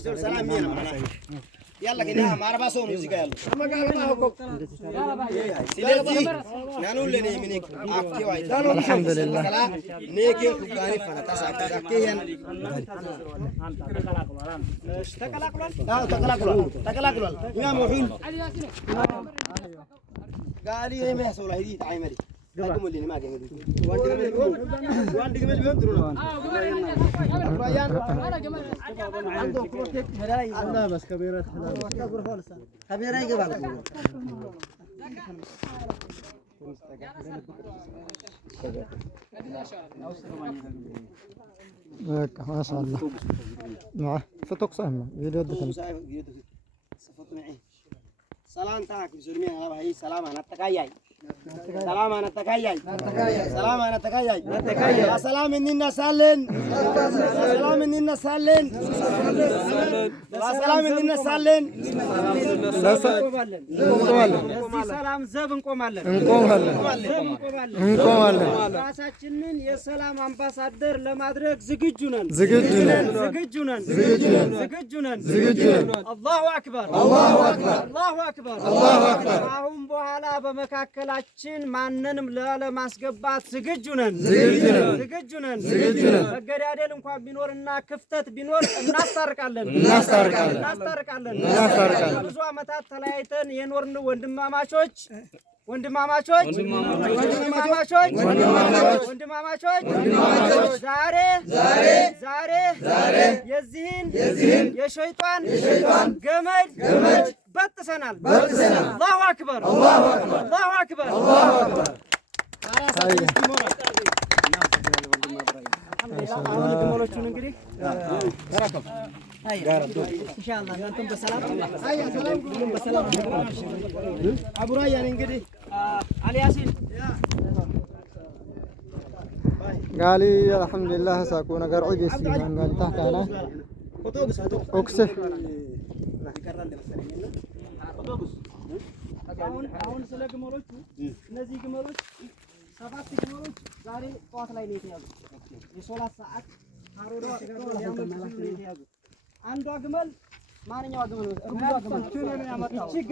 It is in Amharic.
كسر سلام مين معنا يلا كده مع 4 سون زي قال سيلتي نانو لني منك اكي واي الحمد لله نيكي غاني فنا تسا كيان تكلاكل يا موحول قال لي ما يحصل هدي تعملي قدموا لي ما قاعد وان دغمل بيون ترون انا جمال عنده كوكيك مراي الله بس كبيره كبيره يقبل ما شاء الله معه فتوك سهم فيديو دكان سلام تاعك بسلمي انا بهي سلام انا تكاياي سلام انا تكاياي سلام انا تكاياي سلام اننا سالن سلام اننا سالن سلام اننا سالن ሰላም ዘብ እንቆማለን ራሳችንን የሰላም አምባሳደር ለማድረግ ዝግጁ ነን አላሁ አክበር አሁን በኋላ በመካከላችን ማንንም ለማስገባት ዝግጁ ነን መገዳደል እንኳን ቢኖርና ክፍተት ቢኖር እናስታርቃለን ብዙ ዓመታት ተለያይተን የኖርን ወንድማማቾች ዛሬ የዚህን የሸይጣን ገመድ በጥሰናል አላሁ አክበር አሁን ግመሎቹን እንግዲህ ተረከብ ኢንሻአላህ እናንተም በሰላም ሁሉም በሰላም አቡራያን እንግዲህ አልያሲን قال لي الحمد لله ساكون قرعي بس قال تحت انا اكسف አሁን ስለ ግመሎቹ እነዚህ ግመሎች 7 ግመሎች ዛሬ ጠዋት ላይ ነው የተያዙት የሶላት ሰዓት አሮዶ ያመጡ ነው የተያዙት አንዷ ግመል ማንኛው ግመል ነው እርጉዟ ግመል ነው ያመጣው